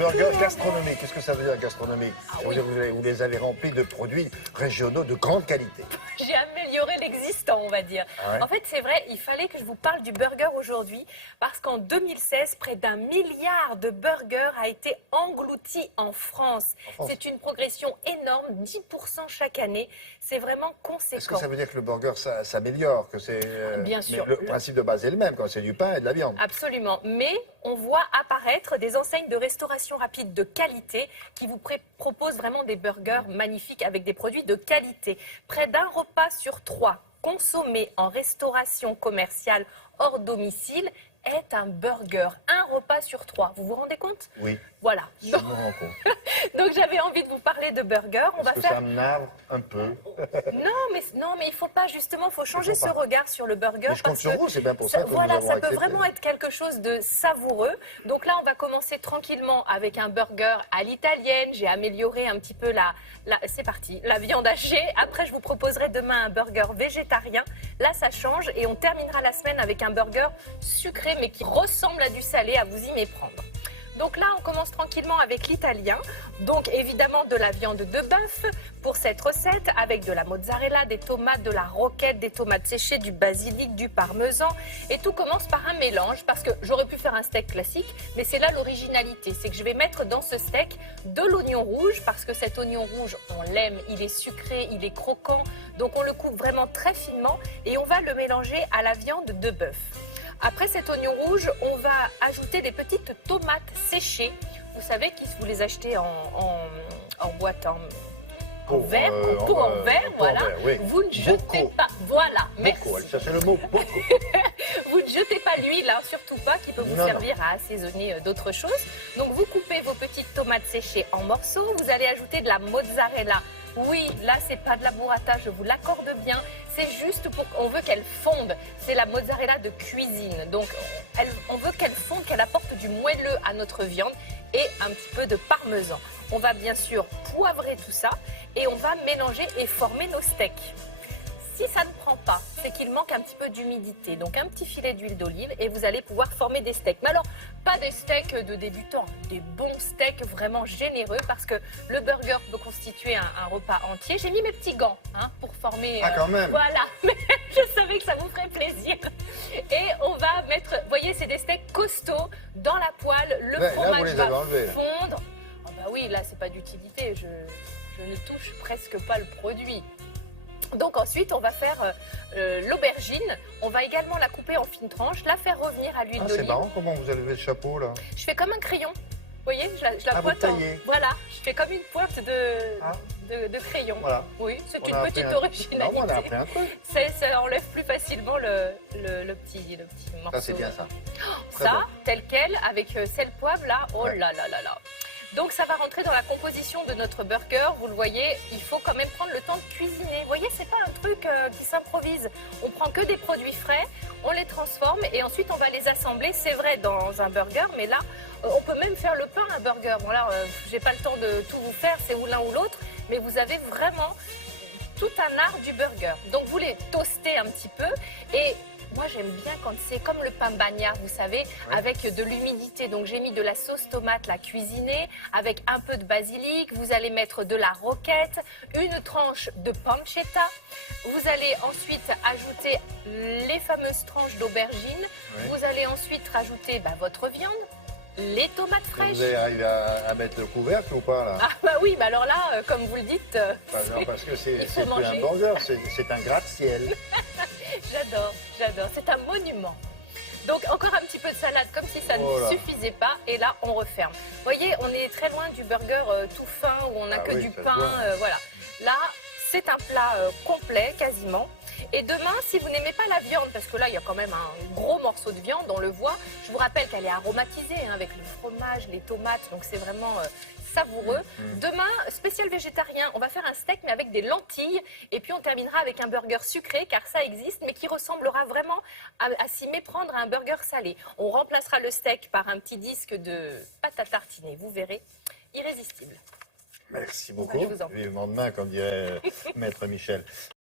burger gastronomique, qu'est-ce que ça veut dire gastronomique? Ça veut dire que vous les avez remplis de produits régionaux de grande qualité. J'ai amélioré l'existant, on va dire. Ah ouais. En fait, c'est vrai, il fallait que je vous parle du burger aujourd'hui parce qu'en 2016, près d'1 milliard de burgers a été englouti en France. C'est une progression énorme, 10% chaque année. C'est vraiment conséquent. Est-ce que ça veut dire que le burger s'améliore, que c'est Bien sûr. le principe de base est le même, quand c'est du pain et de la viande? Absolument. Mais on voit apparaître des enseignes de restauration rapide de qualité qui vous proposent vraiment des burgers magnifiques avec des produits de qualité. Près d'un repas sur 3 consommé en restauration commerciale hors domicile est un burger. Un repas sur 3. Vous vous rendez compte? Oui. Voilà. Je me rends compte. Donc j'avais envie de vous parler de burger. On va Parce que faire. ça me navre un peu. Non, mais il faut pas justement, il faut changer ce regard sur le burger. Mais je compte parce sur que vous, c'est bien pour ça que nous voilà, avons ça peut accepté. vraiment être quelque chose de savoureux. Donc là, on va commencer tranquillement avec un burger à l'italienne. J'ai amélioré un petit peu c'est parti, la viande hachée. Après, je vous proposerai demain un burger végétarien. Là, ça change et on terminera la semaine avec un burger sucré mais qui ressemble à du salé, à vous y méprendre. Donc là, on commence tranquillement avec l'italien. Donc évidemment de la viande de bœuf pour cette recette avec de la mozzarella, des tomates, de la roquette, des tomates séchées, du basilic, du parmesan. Et tout commence par un mélange parce que j'aurais pu faire un steak classique, mais c'est là l'originalité. C'est que je vais mettre dans ce steak de l'oignon rouge parce que cet oignon rouge, on l'aime, il est sucré, il est croquant. Donc on le coupe vraiment très finement et on va le mélanger à la viande de bœuf. Après cet oignon rouge, on va ajouter des petites tomates séchées. Vous savez qu'ils vous les achetez en boîte, en verre, en pot en verre, voilà. Oui. Vous ne jetez pas, voilà, merci. Elle cherchait le mot bocco. Vous ne jetez pas l'huile, hein, surtout pas, qui peut vous servir à assaisonner d'autres choses. Donc vous coupez vos petites tomates séchées en morceaux. Vous allez ajouter de la mozzarella. Oui, là, c'est pas de la burrata, je vous l'accorde bien. C'est juste pour qu'on veut qu'elle fonde. C'est la mozzarella de cuisine. Donc, on veut qu'elle fonde, qu'elle apporte du moelleux à notre viande et un petit peu de parmesan. On va bien sûr poivrer tout ça et on va mélanger et former nos steaks. Si ça ne prend pas, c'est qu'il manque un petit peu d'humidité. Donc un petit filet d'huile d'olive et vous allez pouvoir former des steaks. Mais alors, pas des steaks de débutants, des bons steaks vraiment généreux parce que le burger peut constituer un repas entier. J'ai mis mes petits gants pour former... Ah, quand même. Voilà, mais je savais que ça vous ferait plaisir. Et on va mettre, vous voyez, c'est des steaks costauds dans la poêle. Le fromage va fondre. Oh bah oui, là, c'est pas d'utilité. Je ne touche presque pas le produit. Donc ensuite, on va faire l'aubergine. On va également la couper en fines tranches, la faire revenir à l'huile d'olive. C'est marrant comment vous avez levé le chapeau là. Je fais comme un crayon. Vous voyez, je la pointe Voilà, je fais comme une pointe de crayon. Voilà. Oui, c'est une petite originalité. Non, on a appris un truc. Ça enlève plus facilement le petit morceau. Ça, c'est bien ça. Ça, tel quel, avec sel, poivre, là, oh là là là là. Donc ça va rentrer dans la composition de notre burger. Vous le voyez, il faut quand même prendre le temps de cuisiner. Vous voyez, c'est pas un truc qui s'improvise. On prend que des produits frais, on les transforme et ensuite on va les assembler. C'est vrai dans un burger, mais là, on peut même faire le pain à burger. Bon là, j'ai pas le temps de tout vous faire, c'est ou l'un ou l'autre, mais vous avez vraiment tout un art du burger. Donc vous les toastez un petit peu et moi, j'aime bien quand c'est comme le pain bagnard, vous savez, avec de l'humidité. Donc, j'ai mis de la sauce tomate, la cuisinée, avec un peu de basilic. Vous allez mettre de la roquette, une tranche de pancetta. Vous allez ensuite ajouter les fameuses tranches d'aubergine. Vous allez ensuite rajouter votre viande, les tomates fraîches. Vous allez arriver à mettre le couvercle ou pas là? Ah bah oui, mais alors là, comme vous le dites, non, parce que c'est plus manger. un burger, c'est un gratte-ciel. J'adore, c'est un monument. Donc encore un petit peu de salade comme si ça ne suffisait pas et là on referme. Vous voyez, on est très loin du burger tout fin où on n'a que du pain, voilà. Là, c'est un plat complet quasiment. Et demain, si vous n'aimez pas la viande, parce que là, il y a quand même un gros morceau de viande, on le voit. Je vous rappelle qu'elle est aromatisée avec le fromage, les tomates, donc c'est vraiment savoureux. Demain, spécial végétarien, on va faire un steak mais avec des lentilles. Et puis on terminera avec un burger sucré, car ça existe, mais qui ressemblera vraiment à s'y méprendre à un burger salé. On remplacera le steak par un petit disque de pâte à tartiner, vous verrez, irrésistible. Merci beaucoup. Vivement demain, comme dirait Maître Michel.